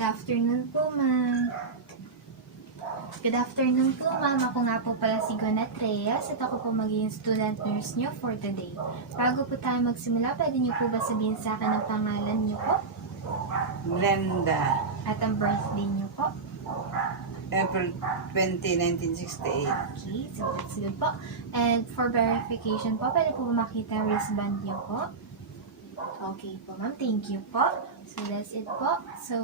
Good afternoon po, ma'am. Good afternoon po, ma'am. Ako nga po pala si Gonat Reyes at ako po magiging student nurse niyo for today. Bago po tayo magsimula, pwede niyo po ba sabihin sa akin ang pangalan niyo po? Glenda, At ang birthday niyo po? April 20, 1968. Okay, so that's good po. And for verification po, pwede po ba makita ang wristband niyo po? Okay po, ma'am. Thank you po. So, that's it po. So,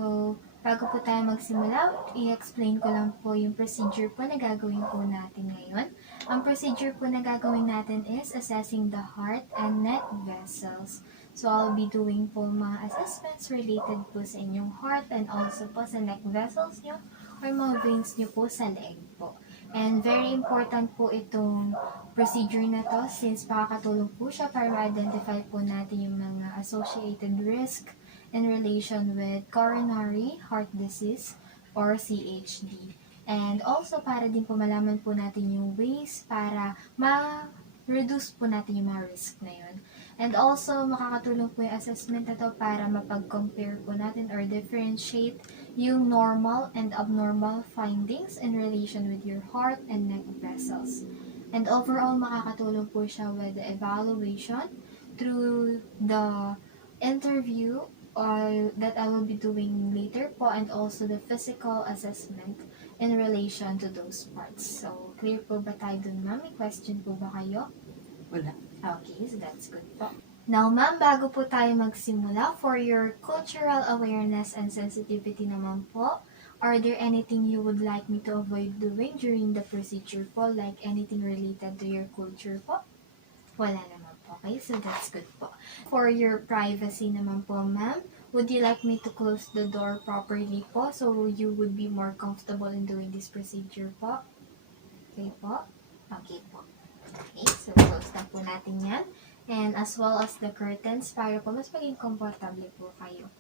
bago po tayo magsimula, i-explain ko lang po yung procedure po na gagawin po natin ngayon. Ang procedure po na gagawin natin is assessing the heart and neck vessels. So, I'll be doing po mga assessments related po sa inyong heart and also po sa neck vessels nyo or mga veins nyo po sa leg po. And very important po itong procedure na to since makakatulong po siya para ma-identify po natin yung mga associated risk in relation with coronary heart disease or CHD. And also para din po malaman po natin yung ways para ma-reduce po natin yung mga risk na yun. And also, makakatulong po yung assessment na to para mapag-compare po natin or differentiate yung normal and abnormal findings in relation with your heart and neck vessels. And overall, makakatulong po siya with the evaluation through the interview that I will be doing later po and also the physical assessment in relation to those parts. So, clear po ba tayo dun, ma'am? May question po ba kayo? Wala. Okay, so that's good po. Now, ma'am, bago po tayo magsimula, for your cultural awareness and sensitivity naman po, are there anything you would like me to avoid doing during the procedure po, like anything related to your culture po? Wala naman po. Okay, so that's good po. For your privacy naman po, ma'am, would you like me to close the door properly po so you would be more comfortable in doing this procedure po? Okay po? Okay po. Okay, so close na po natin yan. And as well as the curtains para po mas maging komportable po kayo.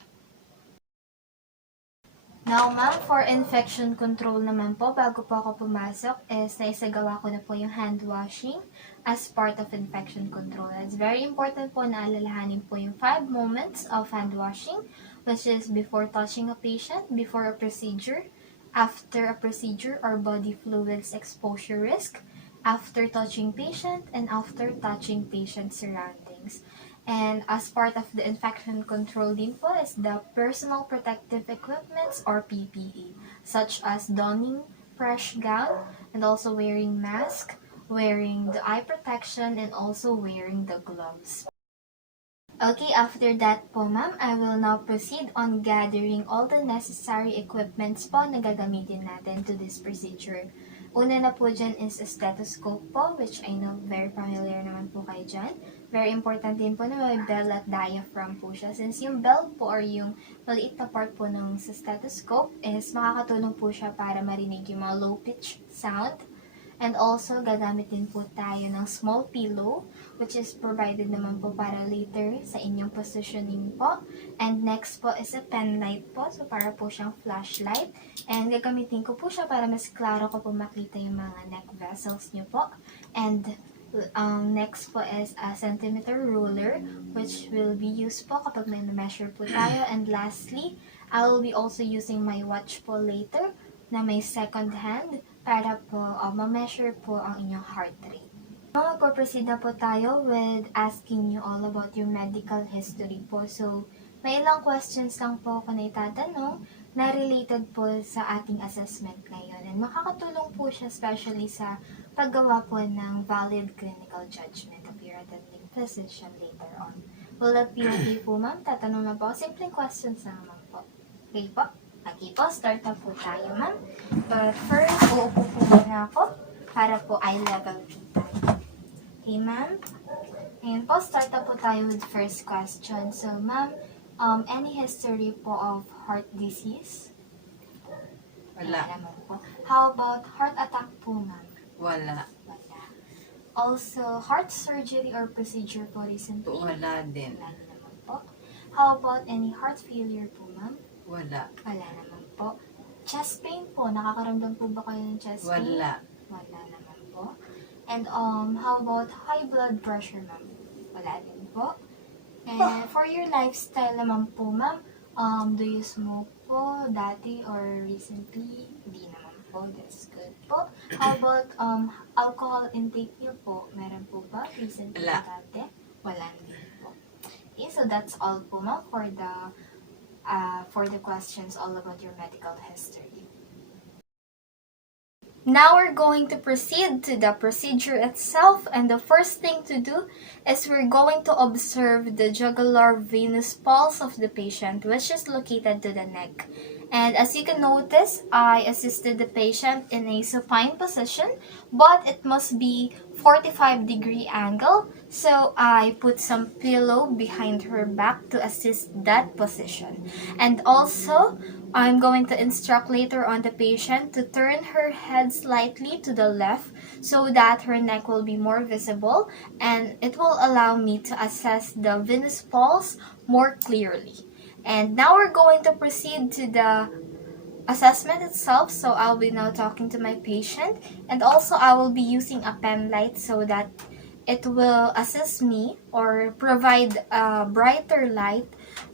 Now, ma'am, for infection control naman po, bago po ako pumasok, is naisagawa ko na po yung hand washing as part of infection control. It's very important po na alalahanin po yung 5 moments of hand washing, which is before touching a patient, before a procedure, after a procedure or body fluids exposure risk, after touching patient, and after touching patient surroundings. And as part of the infection control din po is the personal protective equipments or PPE, such as donning fresh gown, and also wearing mask, wearing the eye protection, and also wearing the gloves. Okay, after that po, ma'am, I will now proceed on gathering all the necessary equipments po na gagamitin natin to this procedure. Una na po dyan is a stethoscope po, which I know very familiar naman po kayo dyan. Very important din po na may bell at diaphragm po siya. Since yung bell po or yung maliit na part po ng sa stethoscope is makakatulong po siya para marinig yung mga low pitch sound. And also, gagamit din po tayo ng small pillow, which is provided naman po para later sa inyong positioning po. And next po is a pen light po, so para po siyang flashlight. And gagamitin ko po siya para mas klaro ko po makita yung mga neck vessels nyo po. And next po is a centimeter ruler, which will be used po kapag may measure po tayo. And lastly, I will be also using my watch po later na may second hand para po ma-measure po ang inyong heart rate. Magpo-proceed na po tayo with asking you all about your medical history po. So, may ilang questions lang po ako na itatanong na related po sa ating assessment ngayon. And makakatulong po siya especially sa paggawa po ng valid clinical judgment of your attending physician later on. Will that be okay po, ma'am? Tatanong na po. Simpleng questions na naman po. Okay po? Okay po, start na po tayo, ma'am. But first, uupo po muna ako para po eye level po tayo. Okay, ma'am? Ngayon po, start na po tayo with first question. So, ma'am, any history po of heart disease? Wala. Naman po. How about heart attack po, ma'am? Wala. Wala. Also, heart surgery or procedure po recently? Wala din. Wala naman po. How about any heart failure po, ma'am? Wala. Wala naman po. Chest pain po. Nakakaramdam po ba kayo ng chest pain? Wala. Wala naman po. And how about high blood pressure, ma'am? Wala din po. And for your lifestyle naman po, ma'am, do you smoke po dati or recently? Hindi naman po. That's good po. How about alcohol intake niyo po? Meron po ba? Recently Wala. o dati? Wala din po. Okay, so that's all po ma'am for the questions all about your medical history. Now we're going to proceed to the procedure itself, and the first thing to do is we're going to observe the jugular venous pulse of the patient, which is located to the neck. And as you can notice, I assisted the patient in a supine position, but it must be 45-degree angle. So I put some pillow behind her back to assist that position. And also, I'm going to instruct later on the patient to turn her head slightly to the left so that her neck will be more visible, and it will allow me to assess the venous pulse more clearly. And now we're going to proceed to the assessment itself. So I'll be now talking to my patient, and also I will be using a pen light so that it will assist me or provide a brighter light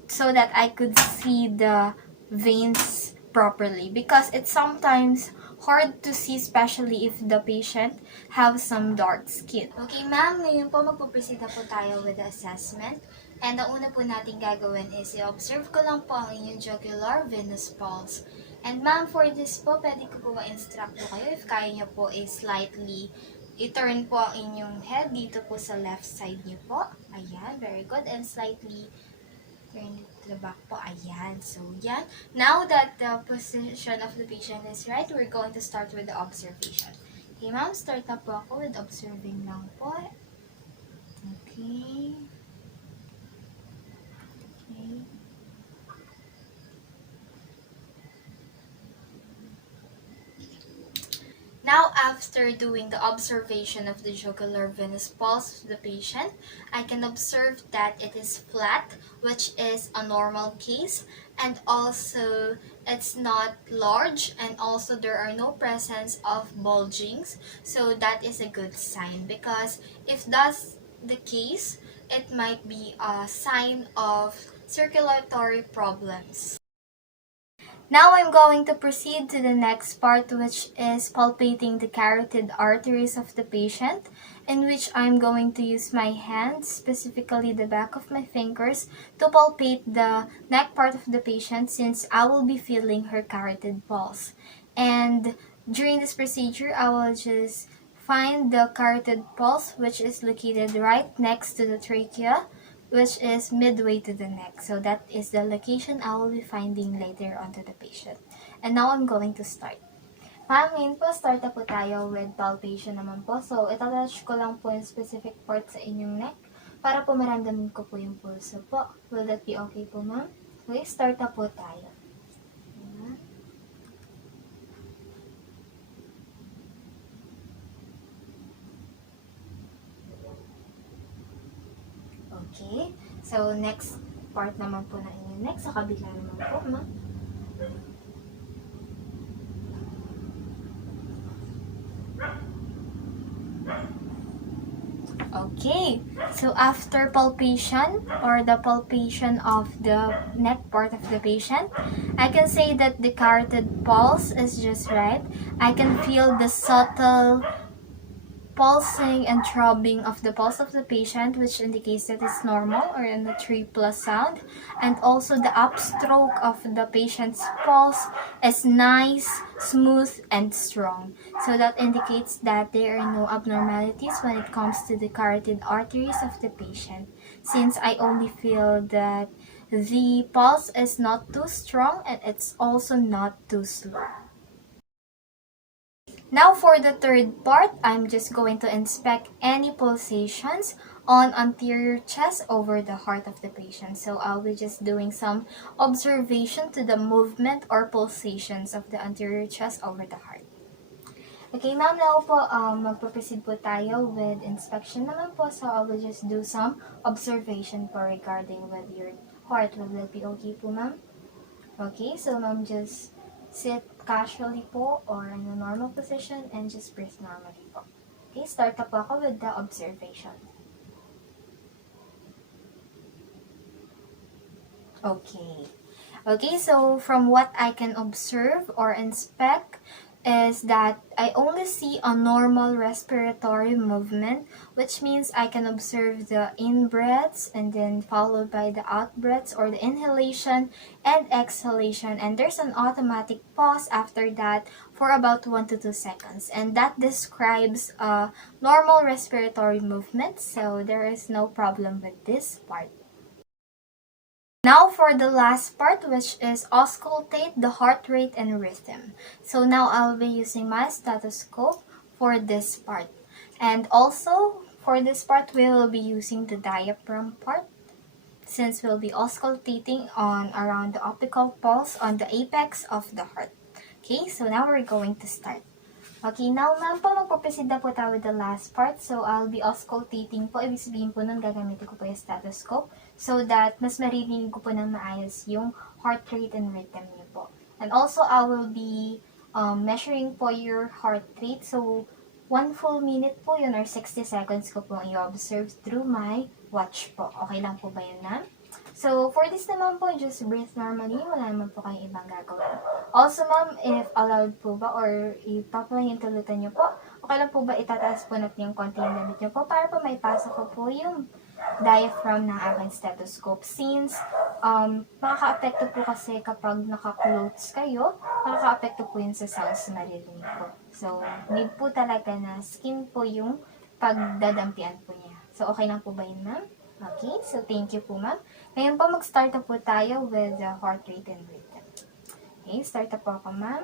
so that I could see the veins properly, because it's sometimes hard to see, especially if the patient have some dark skin. Okay ma'am, ngayon po magpuproceed na po tayo with the assessment. And ang una po natin gagawin is i-observe ko lang po ang inyong jugular venous pulse. And ma'am, for this po, pwede ko po ma-instruct po kayo if kaya niyo po slightly i-turn po ang inyong head dito po sa left side niyo po. Ayan, very good. And slightly turn it to the back po. Ayan. So, yan. Now that the position of the patient is right, we're going to start with the observation. Okay, ma'am, start na po ako with observing lang po. Okay. Okay. Now, after doing the observation of the jugular venous pulse of the patient, I can observe that it is flat, which is a normal case, and also it's not large, and also there are no presence of bulgings, so that is a good sign, because if that's the case, it might be a sign of circulatory problems. Now I'm going to proceed to the next part, which is palpating the carotid arteries of the patient, in which I'm going to use my hands, specifically the back of my fingers, to palpate the neck part of the patient, since I will be feeling her carotid pulse. And during this procedure, I will just find the carotid pulse, which is located right next to the trachea, which is midway to the neck. So that is the location I will be finding later onto the patient. And now I'm going to start. Ma'am, ngayon po, start na po tayo with palpation naman po. So, itatouch ko lang po yung specific part sa inyong neck para po maramdaman ko po yung pulso po. Will that be okay po, ma'am? Okay, start na po tayo. Ayan. Okay. So, next part naman po na inyong neck. Sa kabila naman po, ma'am. Okay. So, after palpation or the palpation of the neck part of the patient, I can say that the carotid pulse is just right. I can feel the subtle pulsing and throbbing of the pulse of the patient, which indicates that it's normal or in the 3+ sound. And also the upstroke of the patient's pulse is nice, smooth, and strong. So that indicates that there are no abnormalities when it comes to the carotid arteries of the patient, since I only feel that the pulse is not too strong and it's also not too slow. Now for the third part, I'm just going to inspect any pulsations on anterior chest over the heart of the patient. So I'll be just doing some observation to the movement or pulsations of the anterior chest over the heart. Okay, ma'am, now po, magpo-proceed po tayo with inspection naman po. So I will just do some observation po regarding with your heart. Will that be okay po, ma'am? Okay, so ma'am, just sit casually po or in a normal position and just breathe normally po. Okay, start na po ako with the observation. Okay. Okay, so from what I can observe or inspect is that I only see a normal respiratory movement, which means I can observe the in breaths and then followed by the out breaths or the inhalation and exhalation, and there's an automatic pause after that for about 1 to 2 seconds, and that describes a normal respiratory movement, so there is no problem with this part. Now for the last part, which is auscultate the heart rate and rhythm. So now I'll be using my stethoscope for this part. And also, for this part, we will be using the diaphragm part, since we'll be auscultating on around the apical pulse on the apex of the heart. Okay, so now we're going to start. Okay, now ma'am po, magpaproceed na po tayo with the last part. So, I'll be auscultating po. Ibig sabihin po nun, gagamitin ko po yung stethoscope so that mas maririnig ko po ng maayos yung heart rate and rhythm niyo po. And also, I will be measuring po your heart rate. So, 1 full minute po yun or 60 seconds ko po i-observe through my watch po. Okay lang po ba yun, ma'am? So, for this naman po, just breathe normally. Wala naman po kayong ibang gagawin. Also, ma'am, if allowed po ba or ipapahintulutan niyo po, okay lang po ba itataas po natin yung konti yung damit niyo po para po may pasok ko po yung diaphragm ng aking stethoscope. Since makaka-apekto po kasi kapag naka-clothes kayo, makaka-apekto po yun sa sounds na naririnig po. So, need po talaga na skin po yung pagdadampian po niya. So, okay lang po ba yun, ma'am? Okay, so thank you po, ma'am. Ngayon po, mag-start na po tayo with the heart rate and rhythm. Okay, start na po ako, ma'am.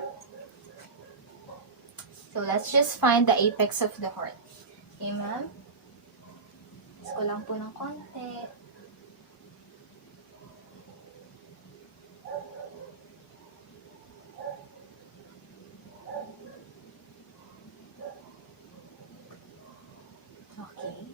So, let's just find the apex of the heart. Okay, ma'am. Let's ko lang po ng konti. Okay.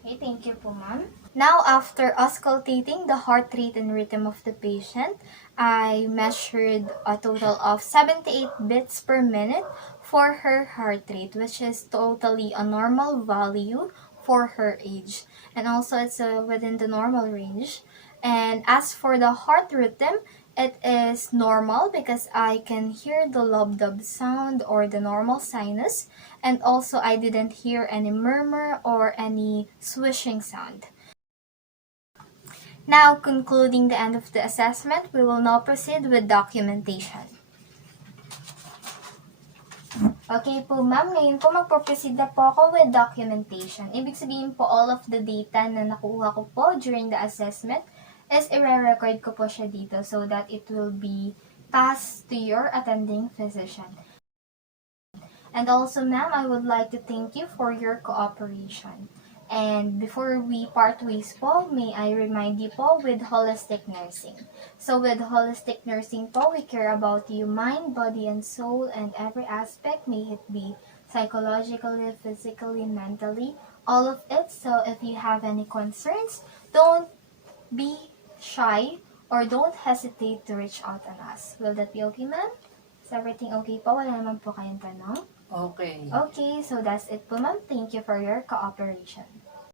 Okay, thank you po, ma'am. Now, after auscultating the heart rate and rhythm of the patient, I measured a total of 78 beats per minute for her heart rate, which is totally a normal value for her age. And also, it's within the normal range. And as for the heart rhythm, it is normal because I can hear the lub-dub sound or the normal sinus, and also I didn't hear any murmur or any swishing sound. Now, concluding the end of the assessment, we will now proceed with documentation. Okay po, ma'am. Ngayon po, magpo-proceed na po ako with documentation. Ibig sabihin po, all of the data na nakuha ko po during the assessment is i-record ko po siya dito so that it will be passed to your attending physician. And also, ma'am, I would like to thank you for your cooperation. And before we part ways po, may I remind you po with holistic nursing. So with holistic nursing po, we care about you mind, body, and soul, and every aspect, may it be psychologically, physically, mentally, all of it. So if you have any concerns, don't be shy or don't hesitate to reach out on us. Will that be okay, ma'am? Is everything okay po? Wala naman po kayong tanong? Okay. Okay, so that's it po, ma'am. Thank you for your cooperation.